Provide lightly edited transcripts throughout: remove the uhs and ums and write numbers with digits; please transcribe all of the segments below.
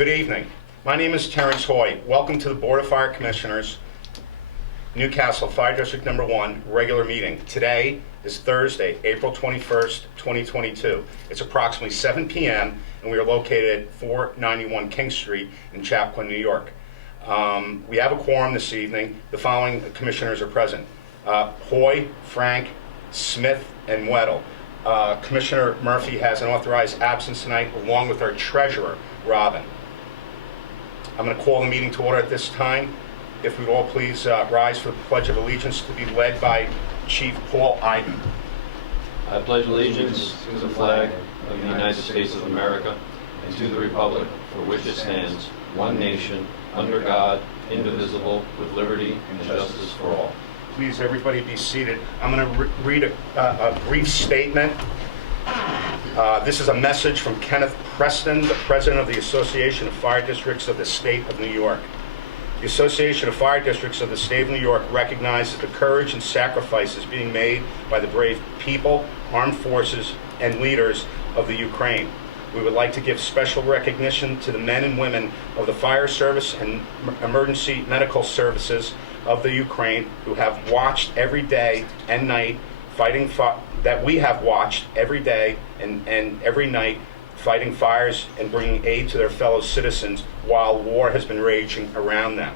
Good evening. My name is Terrence Hoy. Welcome to the Board of Fire Commissioners, Newcastle Fire District No. 1 regular meeting. Today is Thursday, April 21st, 2022. It's approximately 7 p.m. and we are located at 491 King Street in Chappaqua, New York. We have a quorum this evening. The following commissioners are present: Hoy, Frank, Smith, and Weddle. Commissioner Murphy has an authorized absence tonight, along with our treasurer, Robin. I'm going to call the meeting to order at this time. If we'd all please rise for the Pledge of Allegiance, to be led by Chief Paul Iden. I pledge allegiance to the flag of the United States of America and to the republic for which it stands, one nation, under God, indivisible, with liberty and justice for all. Please, everybody be seated. I'm going to read a brief statement. This is a message from Kenneth Preston, the President of the Association of Fire Districts of the State of New York. The Association of Fire Districts of the State of New York recognizes the courage and sacrifices being made by the brave people, armed forces, and leaders of the Ukraine. We would like to give special recognition to the men and women of the fire service and emergency medical services of the Ukraine who have watched every day and night that we have watched every day and every night fighting fires and bringing aid to their fellow citizens while war has been raging around them.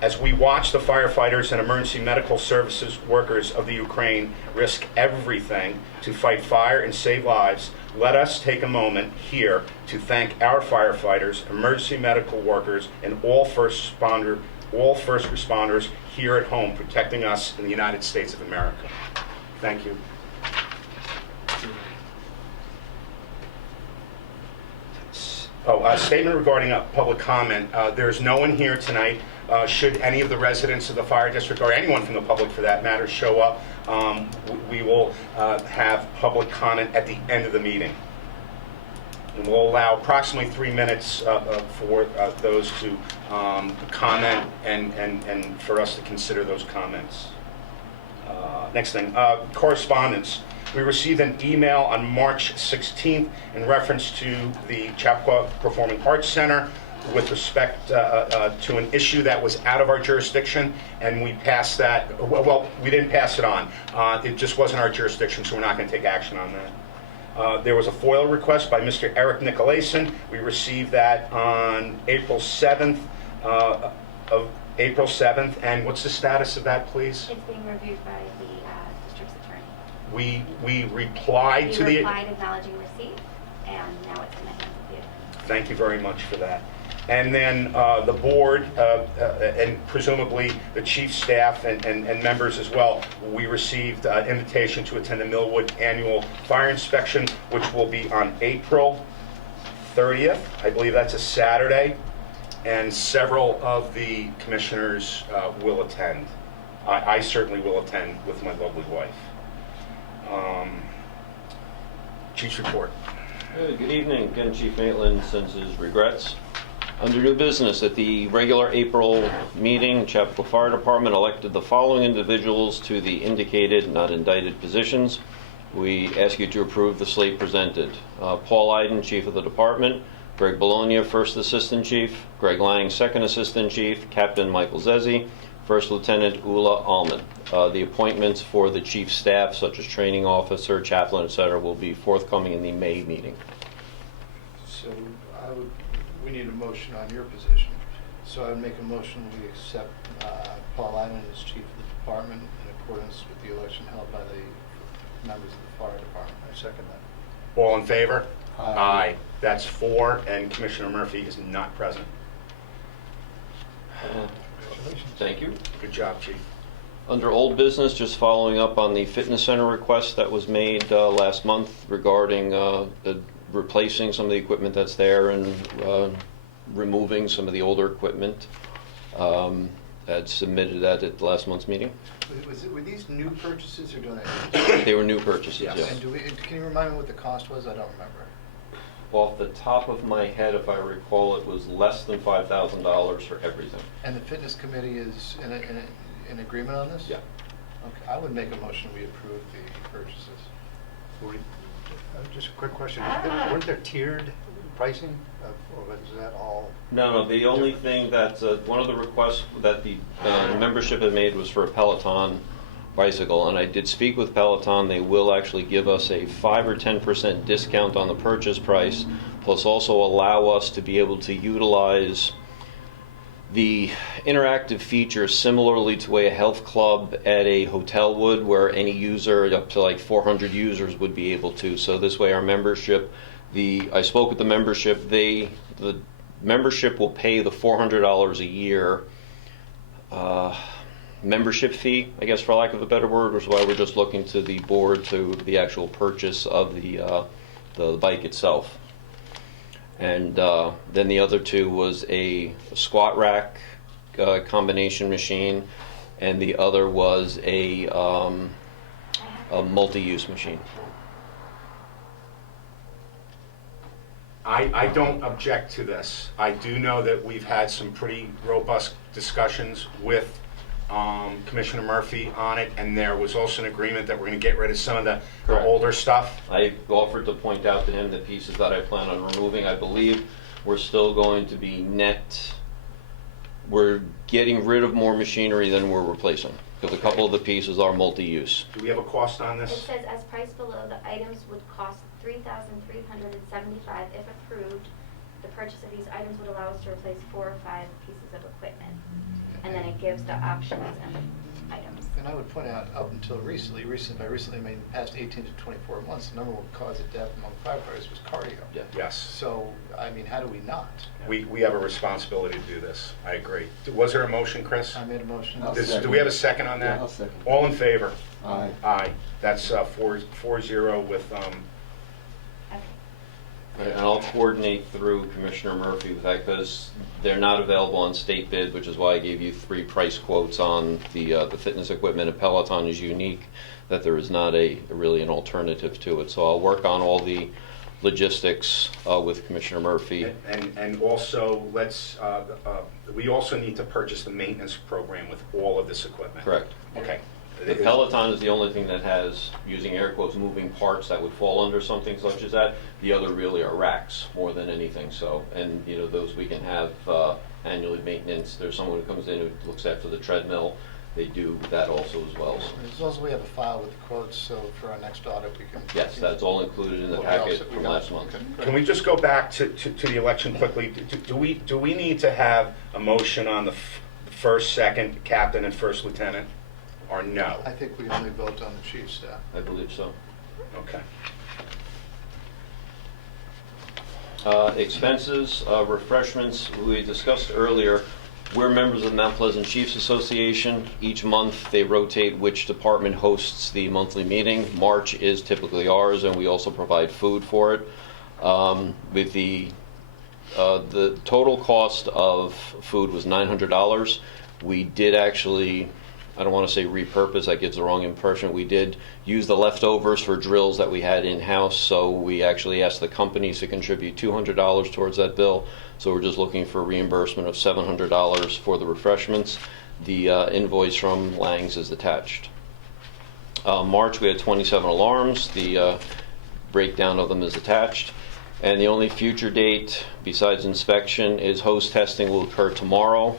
As we watch the firefighters and emergency medical services workers of the Ukraine risk everything to fight fire and save lives, let us take a moment here to thank our firefighters, emergency medical workers, and all first responders here at home protecting us in the United States of America. Thank you. A statement regarding public comment. There's no one here tonight. Should any of the residents of the fire district, or anyone from the public for that matter, show up, we will have public comment at the end of the meeting. And we'll allow approximately 3 minutes for those to comment and for us to consider those comments. Next thing, correspondence. We received an email on March 16th in reference to the Chappaqua Performing Arts Center with respect to an issue that was out of our jurisdiction, and we passed that. Well, we didn't pass it on. It just wasn't our jurisdiction, so we're not going to take action on that. There was a FOIL request by Mr. Eric Nicolason. We received that on April 7th. And what's the status of that, please? It's being reviewed by the district's attorney. We replied to the... We replied acknowledging receipt, and now it's in the hands of the attorney. Thank you very much for that. And then the board, and presumably the chief staff and members as well, we received an invitation to attend the Millwood Annual Fire Inspection, which will be on April 30th. I believe that's a Saturday. And several of the commissioners will attend. I certainly will attend with my lovely wife. Chief's report. Good evening. Again, Chief Maitland sends his regrets. Under new business, at the regular April meeting, Chappaqua Fire Department elected the following individuals to the indicated, not indicted positions. We ask you to approve the slate presented. Paul Iden, Chief of the Department; Greg Bologna, First Assistant Chief; Greg Lang, Second Assistant Chief; Captain Michael Zezzi; First Lieutenant Ula Allman. The appointments for the chief staff, such as training officer, chaplain, etc., will be forthcoming in the May meeting. So we need a motion on your position. So I would make a motion we accept Paul Iden as chief of the department in accordance with the election held by the members of the fire department. I second that. All in favor? Aye. That's 4, and Commissioner Murphy is not present. Thank you. Good job, Chief. Under old business, just following up on the fitness center request that was made last month regarding replacing some of the equipment that's there and removing some of the older equipment. Had submitted that at last month's meeting. Were these new purchases or donations? They were new purchases, Yes. yes. And can you remind me what the cost was? I don't remember. Off the top of my head, if I recall, it was less than $5,000 for everything. And the fitness committee is in agreement on this? Yeah. Okay, I would make a motion we approve the purchases. Just a quick question. Weren't there tiered pricing, or was that all? No, the only thing that, one of the requests that the membership had made was for a Peloton bicycle, and I did speak with Peloton. They will actually give us a 5 or 10% discount on the purchase price, plus also allow us to be able to utilize the interactive features similarly to a health club at a hotel would, where any user, up to like 400 users, would be able to. So this way our membership, I spoke with the membership, the membership will pay the $400 a year membership fee, I guess for lack of a better word, which is why we're just looking to the board to the actual purchase of the bike itself. And then the other two was a squat rack combination machine, and the other was a multi-use machine. I don't object to this. I do know that we've had some pretty robust discussions with Commissioner Murphy on it, and there was also an agreement that we're going to get rid of some of the Correct. older stuff. I offered to point out to him the pieces that I plan on removing. I believe we're still going to be we're getting rid of more machinery than we're replacing, because a couple of the pieces are multi-use. Do we have a cost on It this? says as priced below, the items would cost $3,375 if approved. The purchase of these items would allow us to replace 4 or 5 pieces of equipment. And then it gives the options and items. And I would point out, up until recently, by recently, I mean, the past 18 to 24 months, the number one cause of death among firefighters was cardio. Yeah. Yes. So, I mean, how do we not? We have a responsibility to do this. I agree. Was there a motion, Chris? I made a motion. Do we have a second on that? Yeah, I'll second. All in favor? Aye. Aye. That's 4-0 with, Okay. And I'll coordinate through Commissioner Murphy with that, because they're not available on state bid, which is why I gave you 3 price quotes on the fitness equipment. And Peloton is unique, that there is not really an alternative to it. So I'll work on all the logistics with Commissioner Murphy. and also we also need to purchase the maintenance program with all of this equipment. Correct. Okay. The Peloton is the only thing that has, using air quotes, moving parts that would fall under something such as that. The other really are racks more than anything. So, and those we can have annually maintenance. There's someone who comes in who looks after the treadmill. They do that also as well. As long as we have a file with the quotes, so for our next audit, we can. Yes, that's all included in the Well, packet we from got it. last month. Okay, great. Can we just go back to the election quickly? Do we need to have a motion on the first, second, captain, and first lieutenant, or no? I think we only vote on the chief staff. I believe so. Okay. Expenses, refreshments, we discussed earlier. We're members of the Mount Pleasant Chiefs Association. Each month, they rotate which department hosts the monthly meeting. March is typically ours, and we also provide food for it. With the total cost of food was $900. We did actually, I don't want to say repurpose, that gives the wrong impression. We did use the leftovers for drills that we had in-house, so we actually asked the companies to contribute $200 towards that bill. So we're just looking for reimbursement of $700 for the refreshments. The invoice from Lang's is attached. March, we had 27 alarms. The breakdown of them is attached. And the only future date besides inspection is hose testing will occur tomorrow.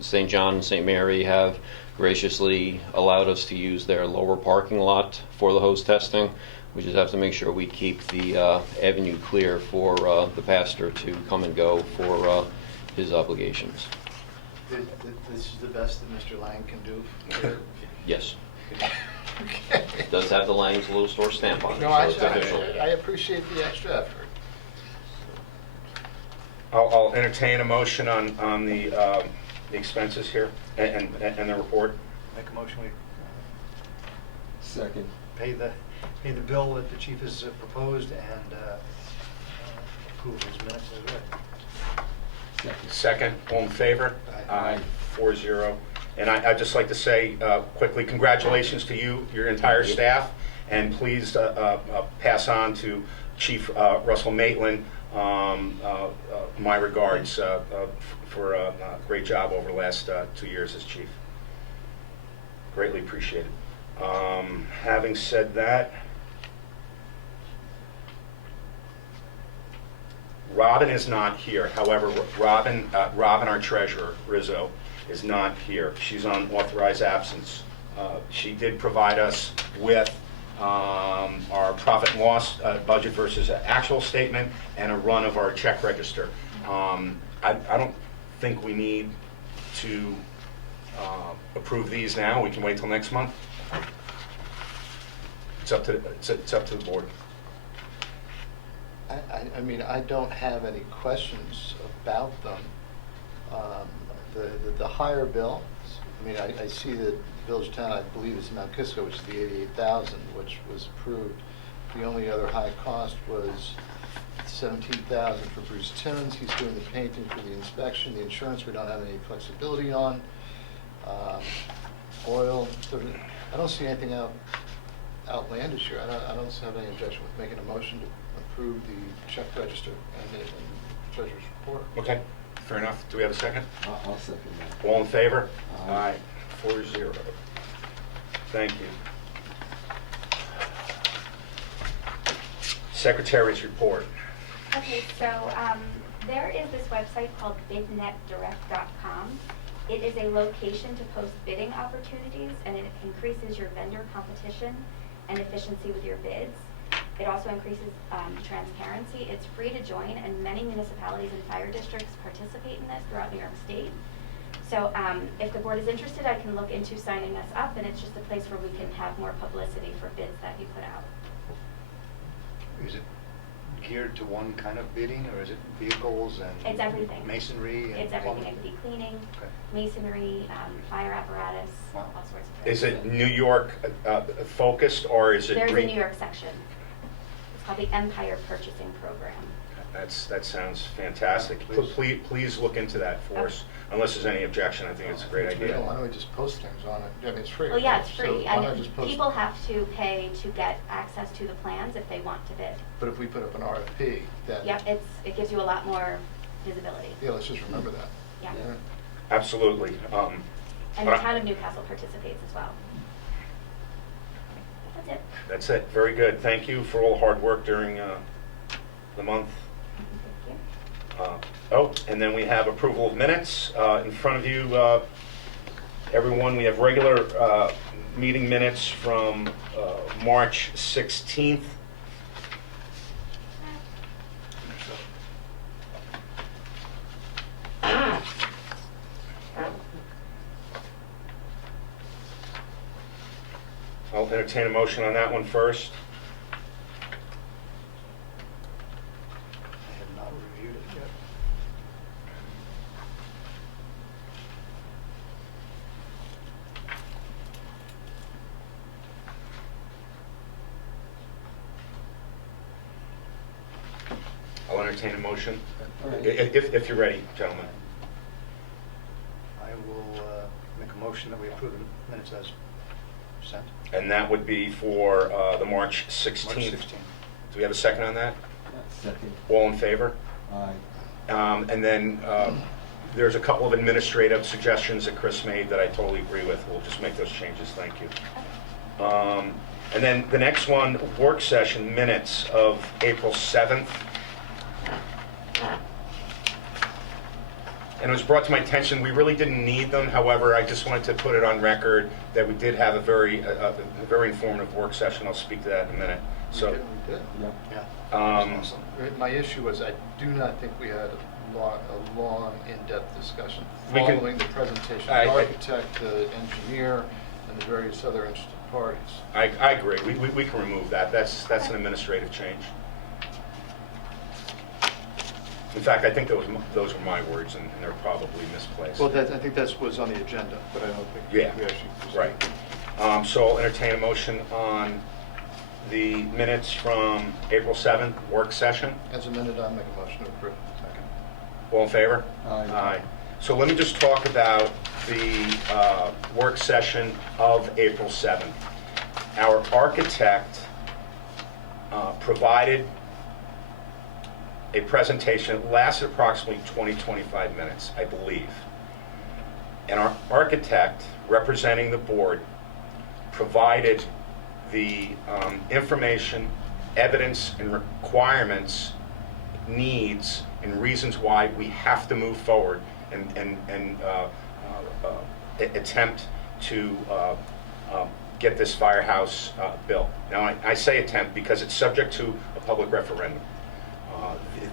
St. John and St. Mary have graciously allowed us to use their lower parking lot for the hose testing. We just have to make sure we keep the avenue clear for the pastor to come and go for his obligations. This is the best that Mr. Lang can do. Yes. Okay. It does have the Lang's Little Store stamp on it, No, so it's official. I appreciate the extra effort. I'll entertain a motion on the expenses here and the report. Make a motion, we second. Pay the bill that the chief has proposed and approve his minutes as read. Second, all in favor? Aye. 4-0. And I'd just like to say quickly, congratulations to you, your entire staff, and please pass on to Chief Russell Maitland my regards for a great job over the last 2 years as chief. Greatly appreciated. Having said that, Robin is not here. However, Robin, our treasurer, Rizzo, is not here. She's on authorized absence. She did provide us with our profit and loss budget versus actual statement and a run of our check register. I don't think we need to approve these now. We can wait till next month. It's up to the board. I mean, I don't have any questions about them. The higher bill, I mean, I see that Village Town, I believe it's Mount Kisco, which is the 88,000, which was approved. The only other high cost was 17,000 for Bruce Timmons. He's doing the painting for the inspection. The insurance, we don't have any flexibility on. Oil, I don't see anything outlandish here. I don't have any objection with making a motion to approve the check register and the treasurer's report. Okay, fair enough. Do we have a second? I'll second that. All in favor? Aye. 4-0. Thank you. Secretary's report. Okay, so there is this website called bidnetdirect.com. It is a location to post bidding opportunities, and it increases your vendor competition and efficiency with your bids. It also increases transparency. It's free to join, and many municipalities and fire districts participate in this throughout New York State. So if the board is interested, I can look into signing us up, and it's just a place where we can have more publicity for bids that you put out. Is it geared to one kind of bidding, or is it vehicles and It's everything. masonry? And It's everything. It plumbing? could be cleaning, Okay. masonry, fire apparatus, Wow. all sorts of things. Is it New York focused, or is it? There's a New York section. It's called the Empire Purchasing Program. That sounds fantastic. Please. Please look into that for us. Unless there's any objection, I think it's a great idea. Why don't we just post things on it? I mean, it's free. Well, yeah, right? it's So free. why not And just post people it? have to pay to get access to the plans if they want to bid. But if we put up an RFP, then. Yep, it gives you a lot more visibility. Yeah, let's just remember that. Yeah. Absolutely. And the town of Newcastle participates as well. That's it. That's it. Very good. Thank you for all the hard work during the month. Thank you. And then we have approval of minutes. In front of you, everyone, we have regular meeting minutes from March 16th. I'll entertain a motion on that one first. I have not reviewed it yet. I'll entertain a motion. All right. If you're ready, gentlemen. I will make a motion that we approve the minutes as sent. And that would be for the March 16th. March 16th. Do we have a second on that? Second. All in favor? Aye. And then there's a couple of administrative suggestions that Chris made that I totally agree with. We'll just make those changes. Thank you. And then the next one, work session minutes of April 7th. And it was brought to my attention, we really didn't need them. However, I just wanted to put it on record that we did have a very informative work session. I'll speak to that in a minute. So, We did. Yep. Yeah. um, My issue was I do not think we had a long, in-depth discussion We can- following the presentation I- of the architect, the engineer, and the various other interested parties. I agree. We can remove that. That's an administrative change. In fact, I think those were my words, and they're probably misplaced. Well, I think that was on the agenda, but I don't think we Yeah, actually proceeded. right. So I'll entertain a motion on the minutes from April 7th, work session. As amended, I'll make a motion to approve. Second. All in favor? Aye. So let me just talk about the work session of April 7th. Our architect provided a presentation that lasted approximately 20-25 minutes, I believe. And our architect, representing the board, provided the information, evidence, and requirements needs and reasons why we have to move forward and attempt to get this firehouse built. Now, I say attempt because it's subject to a public referendum.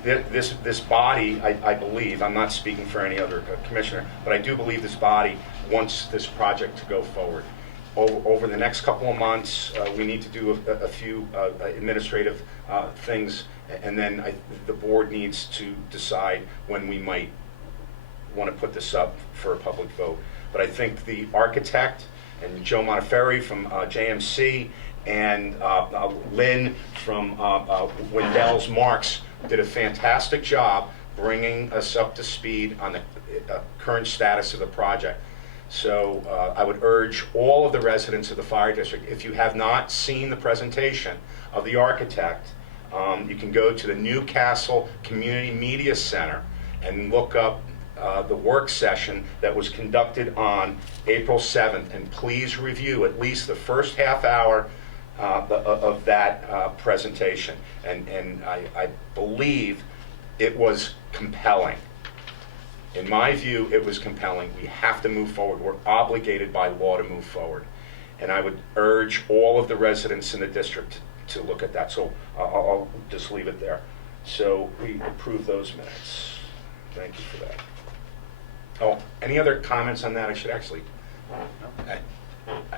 This body, I believe, I'm not speaking for any other commissioner, but I do believe this body wants this project to go forward. Over the next couple of months, we need to do a few administrative things, and then the board needs to decide when we might want to put this up for a public vote. But I think the architect and Joe Montefiore from JMC and Lynn from Wendell's Marks did a fantastic job bringing us up to speed on the current status of the project. So I would urge all of the residents of the fire district, if you have not seen the presentation of the architect, you can go to the Newcastle Community Media Center and look up the work session that was conducted on April 7th, and please review at least the first half hour of that presentation. And I believe it was compelling. In my view, it was compelling. We have to move forward. We're obligated by law to move forward. And I would urge all of the residents in the district to look at that. So I'll just leave it there. So we approve those minutes. Thank you for that. Oh, any other comments on that? I should actually,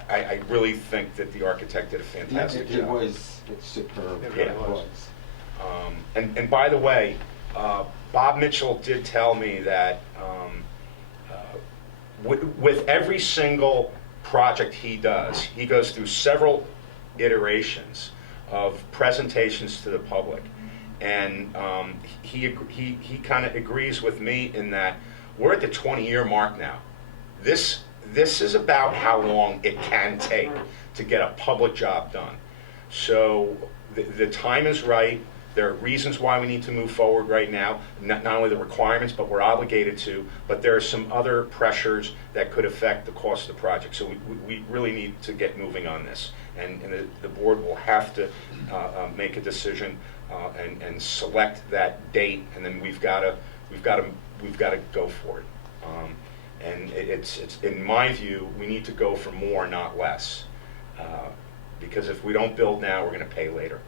I really think that the architect did a fantastic job. It's superb. It really It was. And by the way, Bob Mitchell did tell me that with every single project he does, he goes through several iterations of presentations to the public. And he kind of agrees with me in that we're at the 20-year mark now. This is about how long it can take to get a public job done. So the time is right. There are reasons why we need to move forward right now, not only the requirements, but we're obligated to, but there are some other pressures that could affect the cost of the project. So we really need to get moving on this. And the board will have to make a decision and select that date, and then we've got to go for it. And it's in my view, we need to go for more, not less, because if we don't build now, we're going to pay later.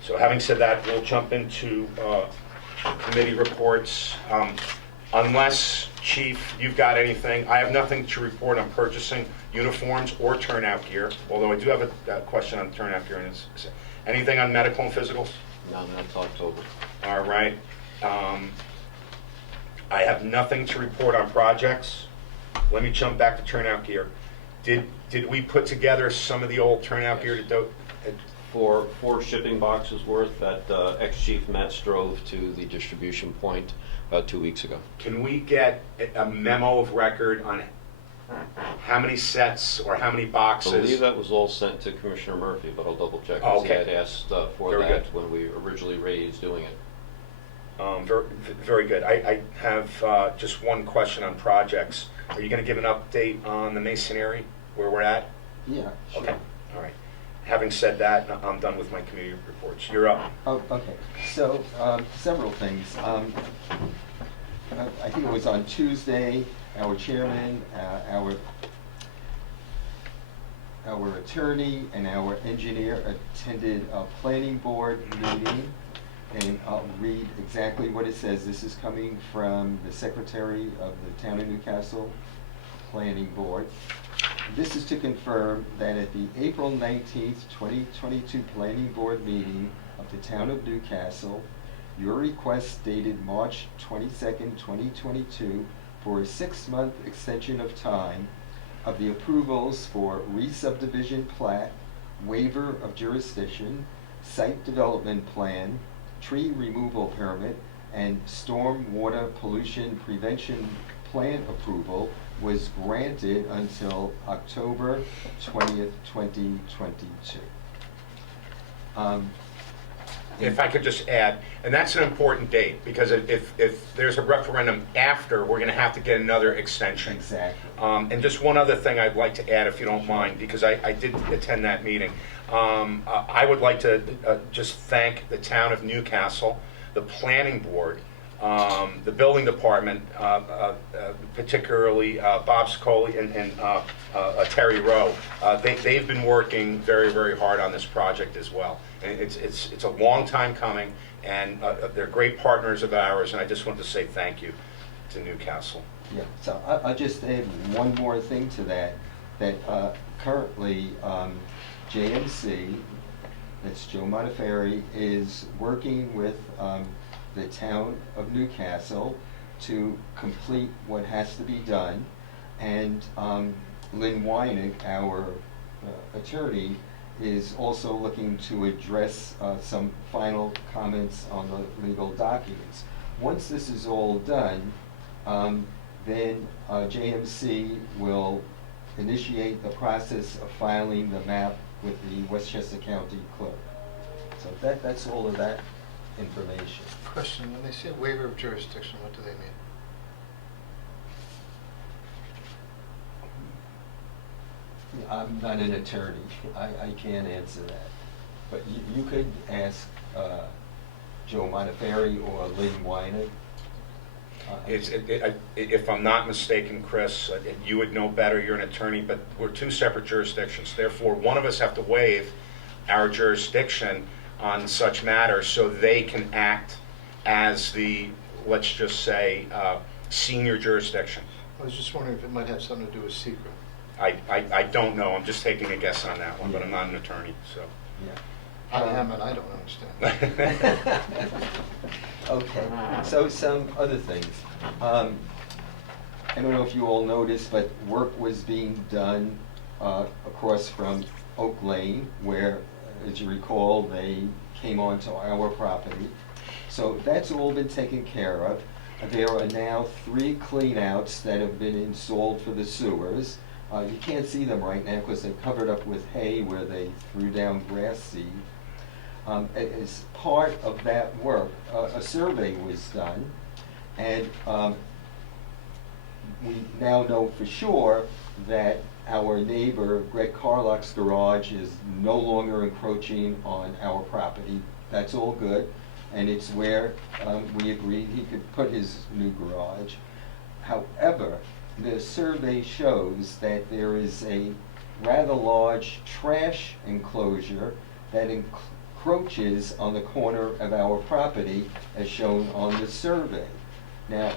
So having said that, we'll jump into committee reports. Unless, Chief, you've got anything, I have nothing to report on purchasing uniforms or turnout gear, although I do have a question on turnout gear. Anything on medical and physicals? No, that's October. All right. I have nothing to report on projects. Let me jump back to turnout gear. Did we put together some of the old turnout gear to do? For 4 shipping boxes worth that ex-chief Metz drove to the distribution point about 2 weeks ago. Can we get a memo of record on how many sets or how many I boxes? believe that was all sent to Commissioner Murphy, but I'll double check. Oh, He okay. had asked for Very that good. when we originally raised doing it. Very good. I have just one question on projects. Are you going to give an update on the masonry, where we're at? Yeah, sure. Okay, all right. Having said that, I'm done with my committee reports. You're up. Oh, okay. So, several things. I think it was on Tuesday, our chairman, our attorney, and our engineer attended a planning board meeting. And I'll read exactly what it says. This is coming from the secretary of the Town of Newcastle Planning Board. This is to confirm that at the April 19th, 2022 Planning Board meeting of the Town of Newcastle, your request dated March 22nd, 2022 for a 6-month extension of time of the approvals for re-subdivision plat, waiver of jurisdiction, site development plan, tree removal permit, and storm water pollution prevention plan approval was granted until October 20th, 2022. If I could just add, and that's an important date, because if there's a referendum after, we're going to have to get another extension. Exactly. And just one other thing I'd like to add, if you don't mind, because I did attend that meeting. I would like to just thank the town of Newcastle the planning board, the building department, particularly Bob Scully and Terry Rowe. They've been working very, very hard on this project as well. And it's a long time coming, and they're great partners of ours, and I just want to say thank you to Newcastle. Yeah, so I'll just add one more thing to that, currently JMC, that's Joe Montefiore, is working with the town of Newcastle to complete what has to be done. And Lynn Weinig, our attorney, is also looking to address some final comments on the legal documents. Once this is all done, then JMC will initiate the process of filing the map with the Westchester County Clerk. So that's all of that information. Question, when they say waiver of jurisdiction, what do they mean? I'm not an attorney. I can't answer that. But you could ask Joe Montefiore or Lynn Weinig. If I'm not mistaken, Chris, you would know better, you're an attorney, but we're two separate jurisdictions. Therefore, one of us have to waive our jurisdiction on such matters so they can act as the, let's just say, senior jurisdiction. I was just wondering if it might have something to do with secret. I don't know, I'm just taking a guess on that one, but I'm not an attorney, so. Yeah. I am, and I don't understand. Okay, so some other things. I don't know if you all noticed, but work was being done across from Oak Lane, where, as you recall, they came onto our property. So that's all been taken care of. There are now 3 cleanouts that have been installed for the sewers. You can't see them right now because they're covered up with hay where they threw down grass seed. As part of that work, a survey was done, and we now know for sure that our neighbor, Greg Carlock's garage, is no longer encroaching on our property. That's all good, and it's where we agreed he could put his new garage. However, the survey shows that there is a rather large trash enclosure that encroaches on the corner of our property as shown on the survey. Now,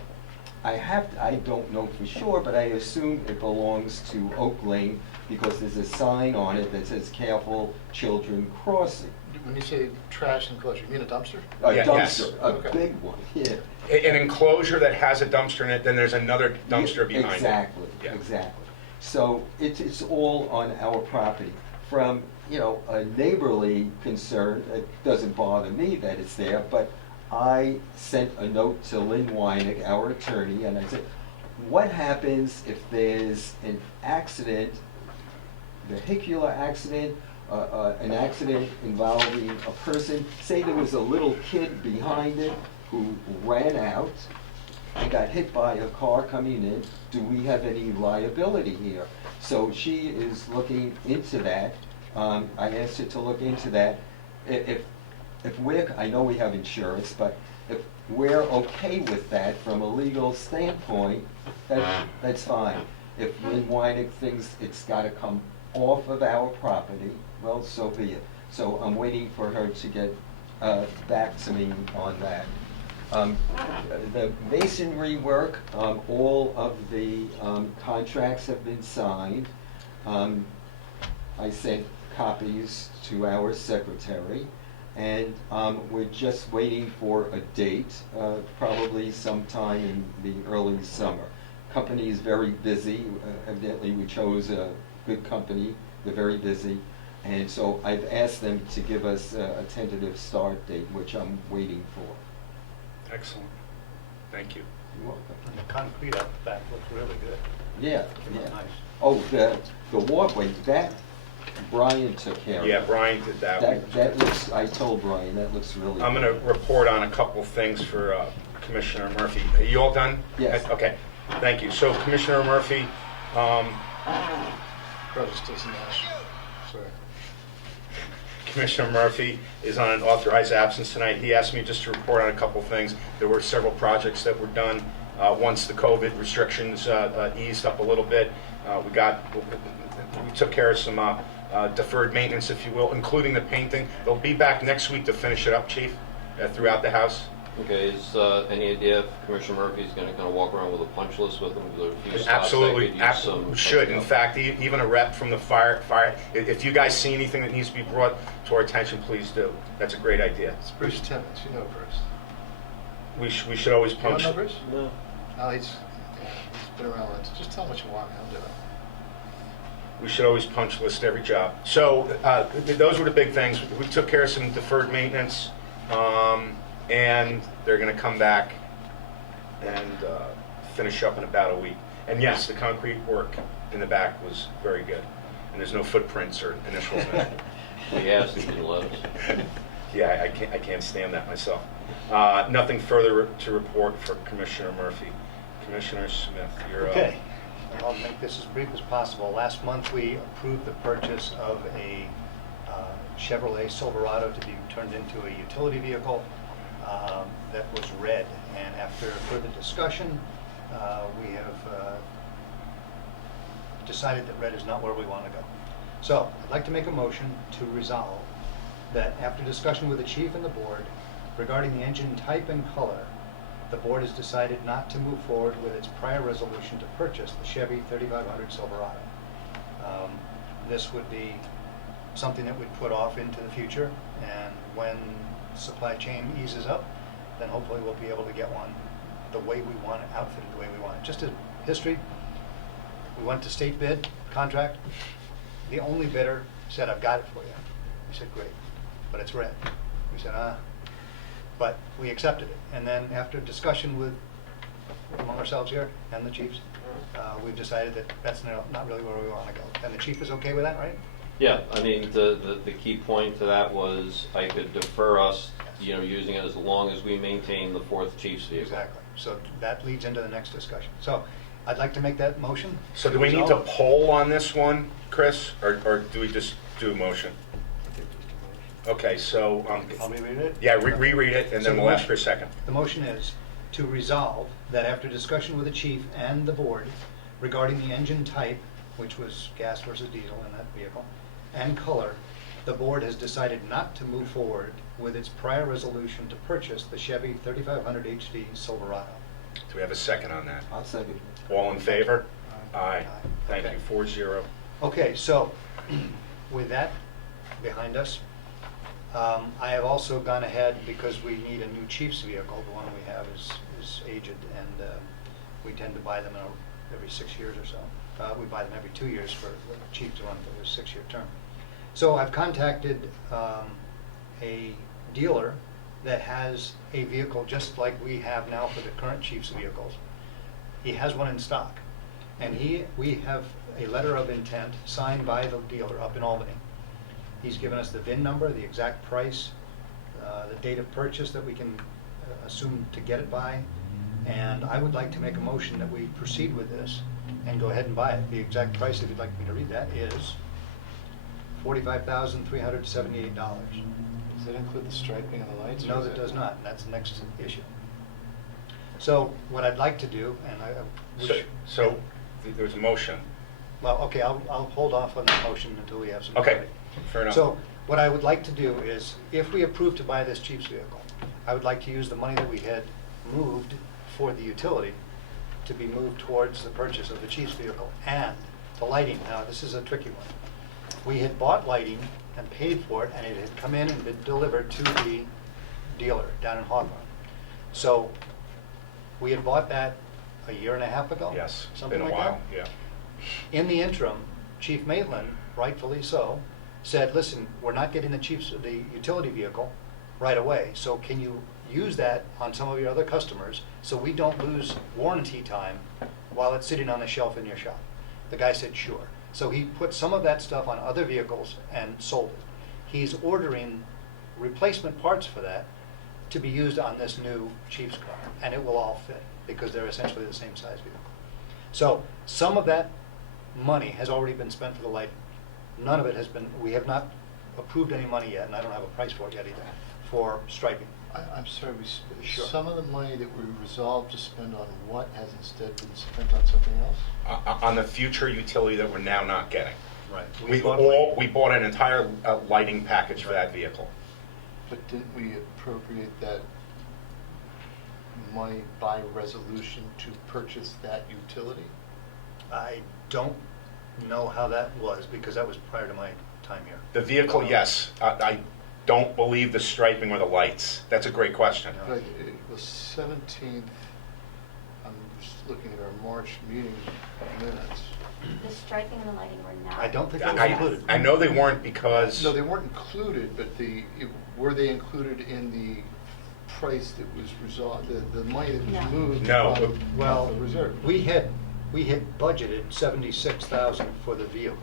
I don't know for sure, but I assume it belongs to Oak Lane because there's a sign on it that says careful children crossing. When you say trash enclosure, you mean a dumpster? A Yeah, yes. dumpster, a Okay. big one, yeah. An enclosure that has a dumpster in it, then there's another dumpster behind Exactly, it. Yeah. exactly. So it's all on our property. From, a neighborly concern, it doesn't bother me that it's there, but I sent a note to Lynn Weinig, our attorney, and I said, what happens if there's an accident, vehicular accident, an accident involving a person, say there was a little kid behind it who ran out and got hit by a car coming in, do we have any liability here? So she is looking into that. I asked her to look into that. If I know we have insurance, but if we're okay with that from a legal standpoint, that's fine. If Lynn Weinig thinks it's gotta come off of our property, well, so be it. So I'm waiting for her to get back to me on that. The masonry work, all of the contracts have been signed. I sent copies to our secretary, and we're just waiting for a date, probably sometime in the early summer. Company is very busy. Evidently, we chose a good company. They're very busy. And so I've asked them to give us a tentative start date, which I'm waiting for. Excellent. Thank you. You're welcome. And the concrete up back looks really good. Yeah, Really yeah. nice. Oh, the walkway, that Brian took care of. Yeah, Brian did that one. That looks, I told Brian, that looks really I'm good. going to report on a couple things for Commissioner Murphy. Are you all done? Yes. Okay, thank you. So Commissioner Murphy, Probably doesn't ask. Sorry. Commissioner Murphy is on an authorized absence tonight. He asked me just to report on a couple things. There were several projects that were done once the COVID restrictions eased up a little bit. We took care of some deferred maintenance, if you will, including the painting. They'll be back next week to finish it up, Chief, throughout the house. Okay, is any idea if Commissioner Murphy's going to kind of walk around with a punch list with him? There are a few spots that Absolutely, could use some should. In touch-up. fact, even a rep from the fire, if you guys see anything that needs to be brought to our attention, please do. That's a great idea. It's Bruce Timmons, you know Bruce. We should always You don't punch. know Bruce? No. Oh, he's been around once. Just tell him what you want, he'll do it. We should always punch list every job. So those were the big things. We took care of some deferred maintenance, and they're going to come back and finish up in about a week. And yes, the concrete work in the back was very good, and there's no footprints or initials in it. We asked, he didn't let us. Yeah, I can't stand that myself. Nothing further to report for Commissioner Murphy. Commissioner Smith, you're up. Okay, I'll make this as brief as possible. Last month, we approved the purchase of a Chevrolet Silverado to be turned into a utility vehicle that was red. And after further discussion, we have decided that red is not where we want to go. So I'd like to make a motion to resolve that after discussion with the chief and the board regarding the engine type and color, the board has decided not to move forward with its prior resolution to purchase the Chevy 3500 Silverado. This would be something that we'd put off into the future, and when supply chain eases up, then hopefully we'll be able to get one the way we want it, outfitted the way we want it. Just as history, we went to state bid, contract. The only bidder said, "I've got it for you." We said, "Great, but it's red." We said, but we accepted it. And then after discussion with, among ourselves here and the chiefs, we've decided that that's not really where we want to go. And the chief is okay with that, right? Yeah, I mean, the key point to that was I could defer us, using it as long as we maintain the fourth chief's vehicle. Exactly. So that leads into the next discussion. So I'd like to make that motion. So do we need to poll on this one, Chris, or do we just do a motion? Okay, so, I'll reread it? yeah, reread it, and So then the we'll ask motion- for a second. The motion is to resolve that after discussion with the chief and the board regarding the engine type, which was gas versus diesel in that vehicle, and color, the board has decided not to move forward with its prior resolution to purchase the Chevy 3500 HD Silverado. Do we have a second on that? I'll second. All in favor? Aye. Thank Okay. you, 4-0. Okay, so with that behind us, I have also gone ahead because we need a new chief's vehicle. The one we have is aged, and we tend to buy them every 6 years or so. We buy them every 2 years for the chief's one for a 6-year term. So I've contacted a dealer that has a vehicle just like we have now for the current chief's vehicles. He has one in stock, and we have a letter of intent signed by the dealer up in Albany. He's given us the VIN number, the exact price, the date of purchase that we can assume to get it by, and I would like to make a motion that we proceed with this and go ahead and buy it. The exact price, if you'd like me to read that, is $45,378. Does that include the striping and the lights? or No, is that does not, and that's the next issue. So what I'd like to do, and I wish... So there's a motion. Well, okay, I'll hold off on the motion until we have some... Okay, clarity. fair enough. So what I would like to do is, if we approve to buy this chief's vehicle, I would like to use the money that we had moved for the utility to be moved towards the purchase of the chief's vehicle. And the lighting, now this is a tricky one. We had bought lighting and paid for it, and it had come in and been delivered to the dealer down in Hawthorne. So we had bought that a year and a half ago? Yes, it's Something been a like that? while, yeah. In the interim, Chief Maitland, rightfully so, said, listen, we're not getting the utility vehicle right away, so can you use that on some of your other customers so we don't lose warranty time while it's sitting on the shelf in your shop? The guy said, sure. So he put some of that stuff on other vehicles and sold it. He's ordering replacement parts for that to be used on this new Chief's car, and it will all fit because they're essentially the same size vehicle. So some of that money has already been spent for the lighting. None of it has been, we have not approved any money yet, and I don't have a price for it yet either, for striping. I'm sorry, Sure. some of the money that we resolved to spend on what has instead been spent on something else? On the future utility that we're now not getting. Right. We bought an entire lighting package for that vehicle. But didn't we appropriate that money by resolution to purchase that utility? I don't know how that was, because that was prior to my time here. The vehicle, yes. I don't believe the striping or the lights. That's a great question. No. But it was 17th, I'm just looking at our March meeting minutes. The striping and the lighting were not. I don't think that was I included. know they weren't because... No, they weren't included, but were they included in the price that was resolved, the money that No. was moved No. from Well, the reserve? we had budgeted 76,000 for the vehicle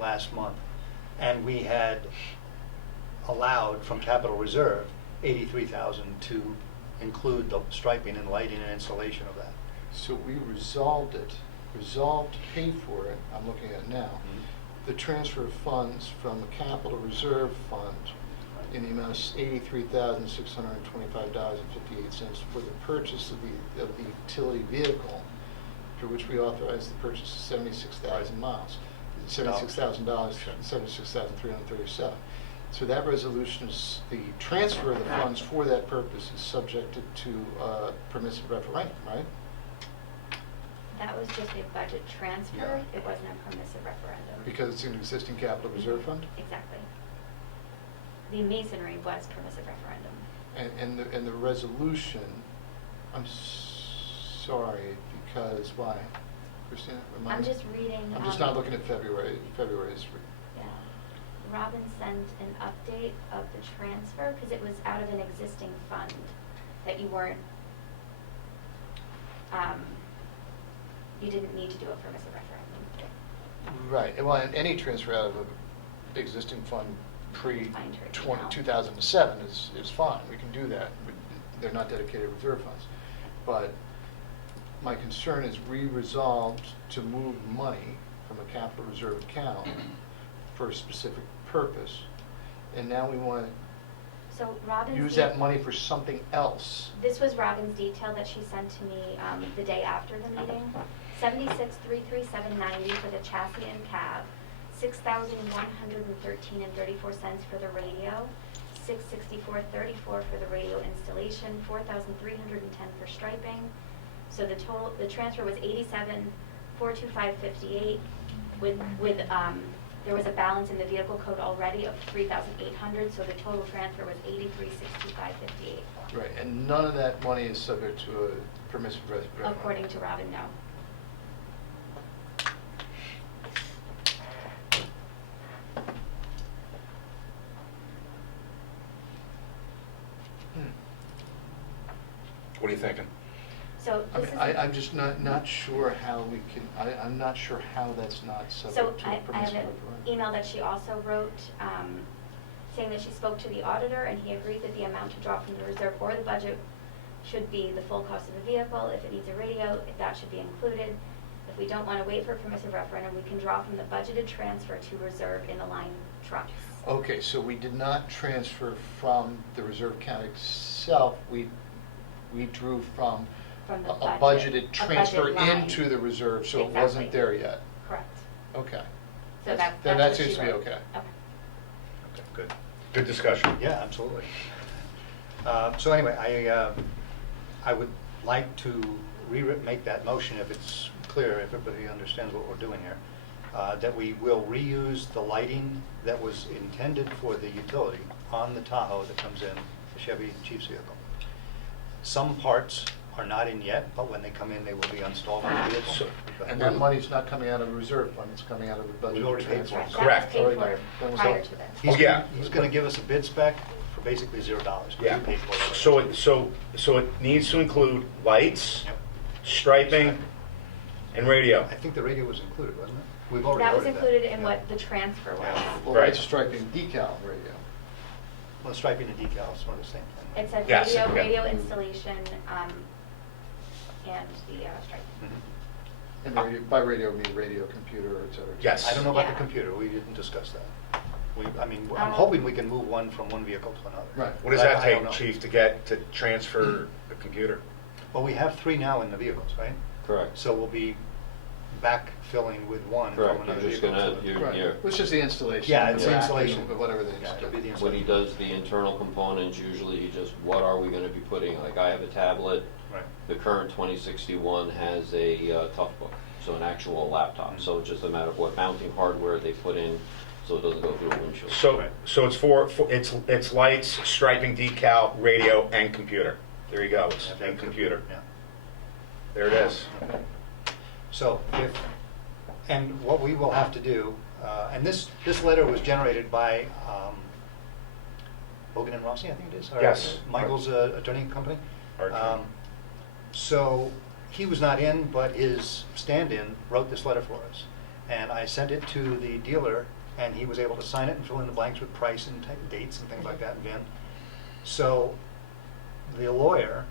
last month, and we had allowed from capital reserve 83,000 to include the striping and lighting and installation of that. So we resolved to pay for it, I'm looking at it now, the transfer of funds from the capital reserve fund in the amount of $83,625.58 for the purchase of the utility vehicle, for which we authorized the purchase of 76,000 miles, $76,000, 76,337. So that resolution is, the transfer of the funds for that purpose is subjected to permissive referendum, right? That was just a budget transfer. Yeah. It wasn't a permissive referendum. Because it's an existing capital reserve fund? Exactly. The masonry was permissive referendum. And the resolution, I'm sorry, because why? Christina, remind I'm me? just reading. I'm just not looking at February's. Yeah. Robin sent an update of the transfer because it was out of an existing fund that you weren't, you didn't need to do a permissive referendum. Right, well, and any transfer out of an existing fund Fine to right now. 2007 is fine, we can do that. They're not dedicated reserve funds. But my concern is we resolved to move money from a capital reserve account for a specific purpose, and now we want So to Robin's. use that money for something else. This was Robin's detail that she sent to me the day after the meeting. 76,337.90 for the chassis and cab, 6,113 and 34 cents for the radio, 664.34 for the radio installation, 4,310 for striping. So the transfer was 87,425.58 with there was a balance in the vehicle code already of 3,800, so the total transfer was 83,625.58. Right, and none of that money is subject to a permissive referendum. According to Robin, no. What are you thinking? So I this mean, is. I'm just not sure how we can, I'm not sure how that's not So subject to a I have permissive an referendum. email that she also wrote, saying that she spoke to the auditor and he agreed that the amount to draw from the reserve or the budget should be the full cost of the vehicle. If it needs a radio, that should be included. If we don't want to wait for a permissive referendum, we can draw from the budgeted transfer to reserve in the line trucks. Okay, so we did not transfer from the reserve account itself, we drew from From the a budget- budgeted a transfer budget line. into the reserve, so it Exactly. wasn't there yet. Correct. Okay. So Then that's that what she seems to be wrote. okay. Okay. Okay, good. Good discussion. Yeah, absolutely. So anyway, I would like to make that motion, if it's clear, if everybody understands what we're doing here, that we will reuse the lighting that was intended for the utility on the Tahoe that comes in, the Chevy Chief's vehicle. Some parts are not in yet, but when they come in, they will be installed on the vehicle. And that money's not coming out of the reserve fund, it's coming out of the budget We already paid for transfer. it. Right, that was Correct. paid Already for done. prior to this. Oh, yeah. He's going to give us a bid spec for basically $0. because Yeah. we paid for it. So it needs to include lights, Yep. striping, and radio. I think the radio was included, wasn't it? We've already That was ordered included in Yeah. what the transfer was. Yeah. Well, Right. it's striping decal radio. Well, striping and decal is sort of the same thing. It said Yes, okay. radio installation, and the striping. Mhm. And by radio, we mean radio, computer, et cetera. Yes. I don't know about the Yeah. computer, we didn't discuss that. I'm hoping we can move one from one vehicle to another. Right. What does But that I don't take, know. chief, to transfer the computer? Well, we have 3 now in the vehicles, right? Correct. So we'll be backfilling with one from Correct, another you're just vehicle. gonna, to- you're, Right, you're, which is the installation. Yeah, it's the installation. Whatever they Yeah, it'll be the install. when he installation. does the internal components, usually he just, what are we gonna be putting? Like, I have a tablet, Right. the current 2061 has a tough book, so an actual laptop. So it's just a matter of what mounting hardware they put in, so it doesn't go through a windshield. So it's for it's lights, striping, decal, radio, and computer. There you go, it's and computer. Yeah. There it is. Okay. So and what we will have to do, and this letter was generated by Hogan and Rossi, I think it is? or Yes. Michael's attorney company. Our attorney. So he was not in, but his stand-in wrote this letter for us. And I sent it to the dealer, and he was able to sign it and fill in the blanks with price and dates and things like that, and VIN. So the lawyer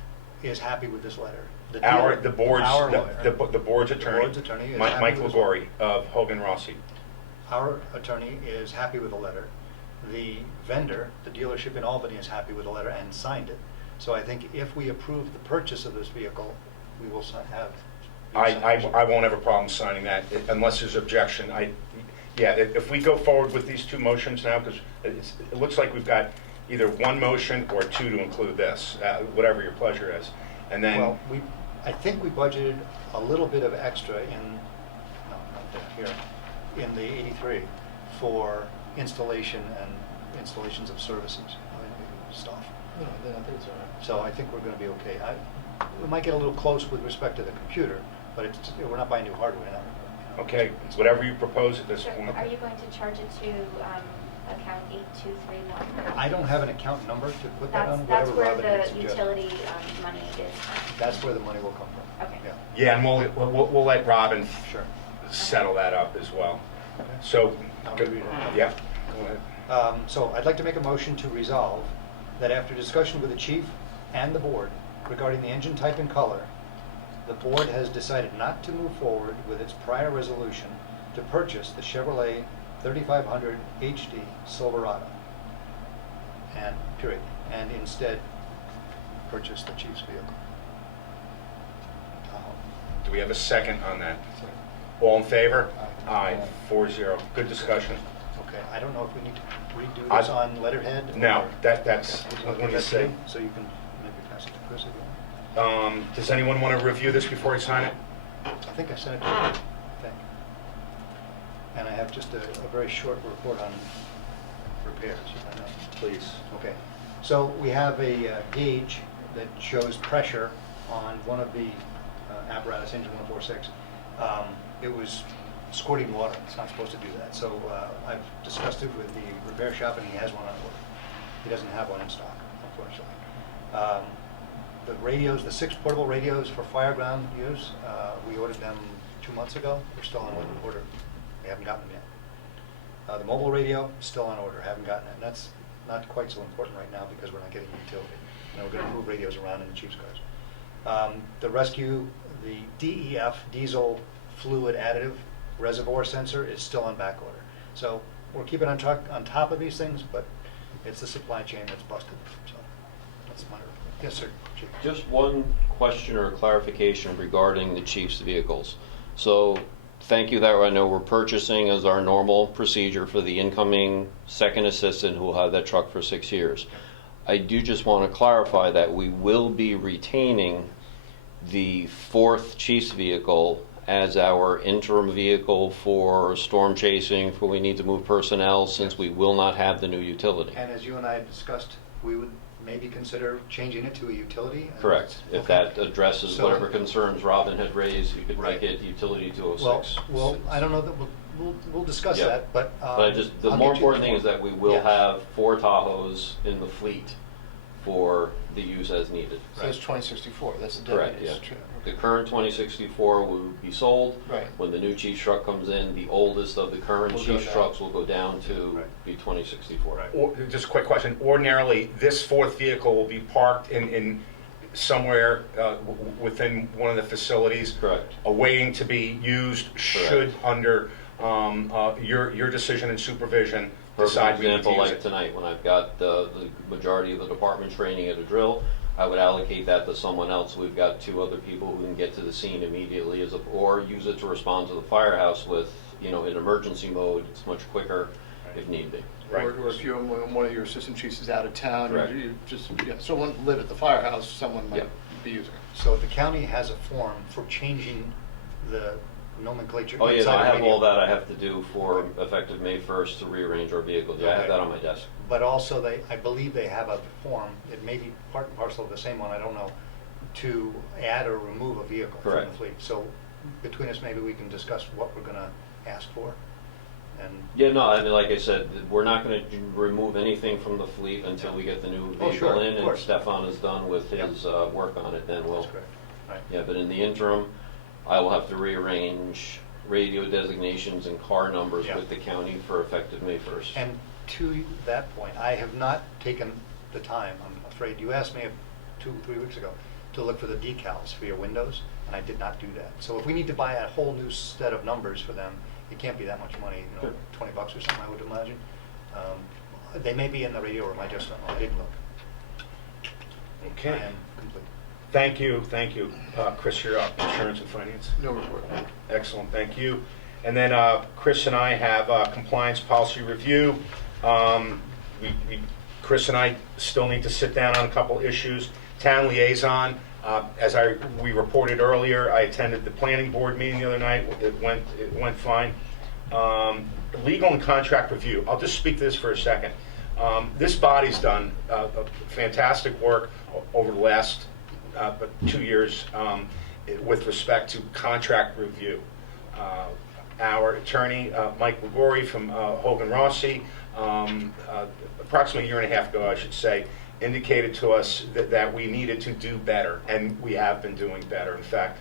is happy with this letter. The dealer- The board's our lawyer. the board's attorney. board's attorney is Mike happy with this Ligori of Hogan Rossi. Our attorney is happy with the letter. The vendor, the dealership in Albany, is happy with the letter and signed it. So I think if we approve the purchase of this vehicle, we will have. I won't have a problem signing that unless there's objection. Yeah, if we go forward with these 2 motions now, because it looks like we've got either 1 motion or 2 to include this, whatever your pleasure is. And then, Well, I think we budgeted a little bit of extra no, not down here, in the 83 for installations of services, stuff. No, I think it's all right. So I think we're going to be okay. We might get a little close with respect to the computer, but we're not buying new hardware now. okay, whatever you propose at this Sure. point. Are you going to charge it to account 8231? I don't have an account number to put that on, That's whatever where Robin had the suggested. utility money is. That's where the money will come from. Okay. Yeah, Yeah, and we'll let Robin sure. settle that up as well. Okay. So, I'll good. read it. Yeah, go ahead. So I'd like to make a motion to resolve that after discussion with the chief and the board regarding the engine type and color, the board has decided not to move forward with its prior resolution to purchase the Chevrolet 3500 HD Silverado, and period, and instead purchase the chief's vehicle. Do we have a second on that? All in favor? Aye. 4-0. Good discussion. Okay, I don't know if we need to redo this on letterhead? No, or- that's, Okay, let we'll me give that to see. you, so you can maybe pass it to Chris if you want. Does anyone want to review this before I sign it? I think I sent it to you, I think. And I have just a very short report on repairs, if I know. Please. Okay, so we have a gauge that shows pressure on one of the apparatus, engine 146. It was squirting water, it's not supposed to do that. So I've discussed it with the repair shop, and he has one on order. He doesn't have one in stock, unfortunately. The radios, the 6 portable radios for fireground use, we ordered them 2 months ago. They're still on order. We haven't gotten them yet. The mobile radio, still on order, haven't gotten it. And that's not quite so important right now because we're not getting utility. And we're going to move radios around in the chief's cars. The rescue, the DEF, diesel fluid additive reservoir sensor, is still on back order. So we're keeping on top of these things, but it's the supply chain that's busted. So that's my report. Yes, sir, Chief. Just one question or clarification regarding the chief's vehicles. So, thank you that I know we're purchasing as our normal procedure for the incoming second assistant who will have that truck for 6 years. I do just want to clarify that we will be retaining the 4th chief's vehicle as our interim vehicle for storm chasing, for we need to move personnel, since we will not have the new utility. And as you and I had discussed, we would maybe consider changing it to a utility? Correct. If Okay. that addresses So- whatever concerns Robin had raised, you could Right. make it utility Well, 206. I don't know that we'll discuss Yeah. that, but. But I just, the I'll more get you important thing is that we will Yeah. have 4 Tahoes in the fleet for the use as needed. So it's 2064, that's the Correct, deputy's yeah. trip. The current 2064 will be sold. Right. When the new chief's truck comes in, the oldest of the current Will go chief's down. trucks will go down to Right. be 2064. Right. Or, just a quick question. Ordinarily, this 4th vehicle will be parked in somewhere within one of the facilities. Correct. Awaiting to be used should under your decision and supervision, For decide we need to example, use like it. tonight, when I've got the majority of the department training at a drill, I would allocate that to someone else. We've got 2 other people who can get to the scene immediately, or use it to respond to the firehouse with, in emergency mode. It's much quicker if need be. Right. Or if one of your assistant chiefs is out of town, Correct. you just, someone live at the firehouse, someone might Yeah. be using it. So the county has a form for changing the nomenclature. Oh, yeah, inside I the have radio. all that I have to do for effective May 1st to rearrange our vehicles. Yeah, I have that on my desk. But also, I believe they have a form, it may be part and parcel of the same one, I don't know, to add or remove a vehicle from the Correct. fleet. So between us, maybe we can discuss what we're gonna ask for. And Yeah, no, I mean, like I said, we're not going to remove anything from the fleet until we get the new Oh, vehicle sure, in of and course. Stefan is done with his work on it, then we'll. that's correct, right. Yeah, but in the interim, I will have to rearrange radio designations and car numbers Yeah. with the county for effective May 1st. And to that point, I have not taken the time, I'm afraid, you asked me 2-3 weeks ago, to look for the decals for your windows, and I did not do that. So if we need to buy a whole new set of numbers for them, it can't be that much money, Sure. $20 or something, I would imagine. They may be in the radio room, I just don't know, I didn't look. Okay. I am complete. Thank you. Chris, you're up, insurance and finance. No report. Excellent, thank you. And then Chris and I have compliance policy review. Chris and I still need to sit down on a couple issues. Town liaison, as we reported earlier, I attended the planning board meeting the other night. It went fine. Legal and contract review. I'll just speak to this for a second. This body's done fantastic work over the last 2 years with respect to contract review. Our attorney, Mike Ligori from Hogan Rossi, approximately a year and a half ago, I should say, indicated to us that we needed to do better, and we have been doing better. In fact,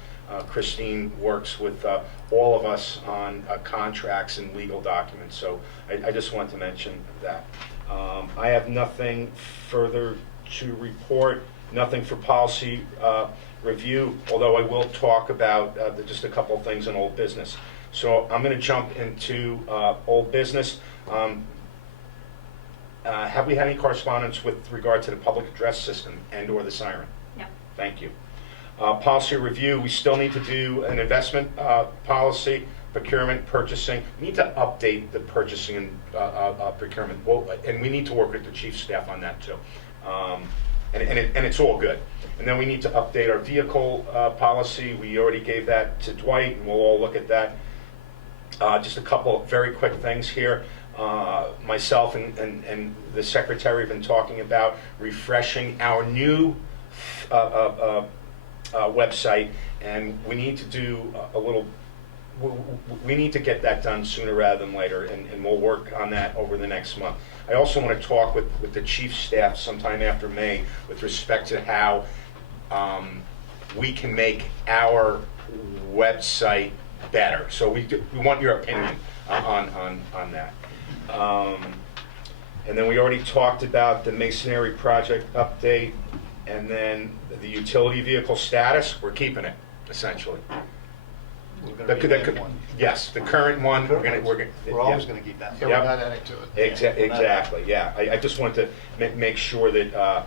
Christine works with all of us on contracts and legal documents, so I just want to mention that. I have nothing further to report, nothing for policy review, although I will talk about just a couple of things in old business. So I'm going to jump into old business. Have we had any correspondence with regard to the public address system and/or the siren? No. Thank you. Policy review, we still need to do an investment policy, procurement, purchasing. We need to update the purchasing and procurement, and we need to work with the chief staff on that too. And it's all good. And then we need to update our vehicle policy. We already gave that to Dwight, and we'll all look at that. Just a couple of very quick things here. Myself and the secretary have been talking about refreshing our new website, and we need to do we need to get that done sooner rather than later, and we'll work on that over the next month. I also want to talk with the chief staff sometime after May with respect to how we can make our website better. So we want your opinion on that. And then we already talked about the masonry project update, and then the utility vehicle status. We're keeping it, essentially. We're gonna rename one. Yes, the current one. We're always gonna keep that. Yeah, Yep. we're not adding to it. Exactly. Yeah. I just wanted to make sure that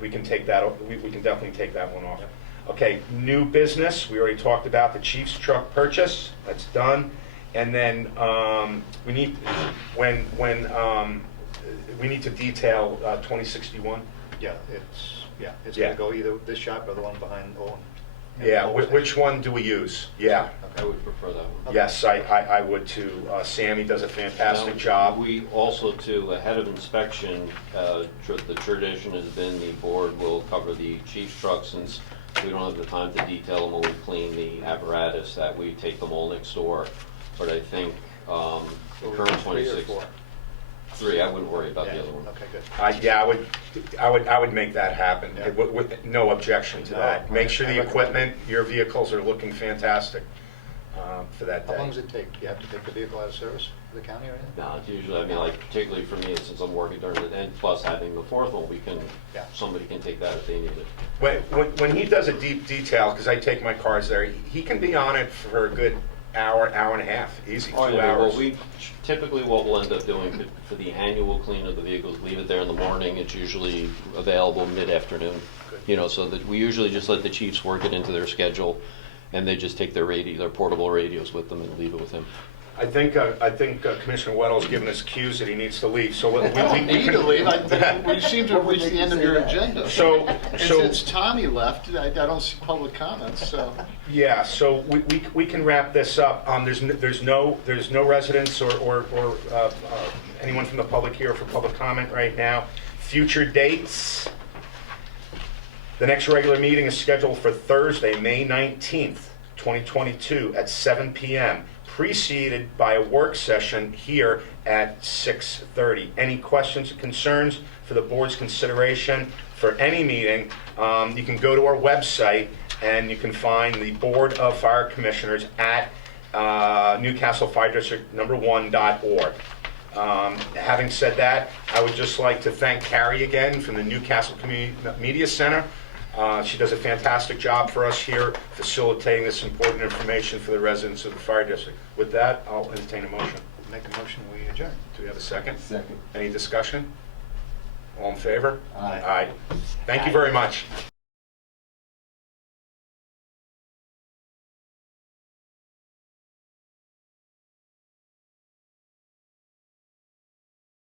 we can take that. We can definitely take that one off. Okay. New business. We already talked about the chief's truck purchase. That's done. And then we need we need to detail 2061. Yeah, it's Yeah. gonna go either this shop or the one behind Owen. Yeah. Owen Which Station. one do we use? Yeah. I would prefer that one. Yes, I would too. Sammy does a fantastic job. We also, too, ahead of inspection, the tradition has been the board will cover the chief's truck, since we don't have the time to detail them when we clean the apparatus, that we take them all next door. But I think the Were we current three or 26. four? 3, I wouldn't worry about Yeah, the other one. okay, good. I would make that happen, Yeah. with no objection to No, that. Make sure I the recommend equipment, your vehicles are looking fantastic for that day. How long does it take? Do you have to take the vehicle out of service for the county or anything? No, it's usually, I mean, like, particularly for me, since I'm working during the, and plus having the fourth one, Yeah. somebody can take that if they need it. When he does a deep detail, because I take my cars there, he can be on it for a good hour and a half, easy, 2 Oh, yeah, hours. well, we, typically what we'll end up doing for the annual clean of the vehicles, leave it there in the morning. It's usually available mid-afternoon. Good. You know, so that we usually just let the chiefs work it into their schedule, and they just take their their portable radios with them and leave it with him. I think Commissioner Weddle's given us cues that he needs to leave, so we I don't need to leave. I think we seem to have reached the end of your agenda. So- And so- since Tommy left, I don't see public comments, so. Yeah, so we can wrap this up. There's no residents or anyone from the public here for public comment right now. Future dates. The next regular meeting is scheduled for Thursday, May 19th, 2022 at 7 p.m., preceded by a work session here at 6:30. Any questions or concerns for the board's consideration for any meeting, you can go to our website and you can find the Board of Fire Commissioners at Newcastle Fire District No.1.org. Having said that, I would just like to thank Carrie again from the Newcastle Community Media Center. She does a fantastic job for us here, facilitating this important information for the residents of the fire district. With that, I'll entertain a motion. Make a motion, we adjourn. Do we have a second? Second. Any discussion? All in favor? Aye. Aye. Thank you very much.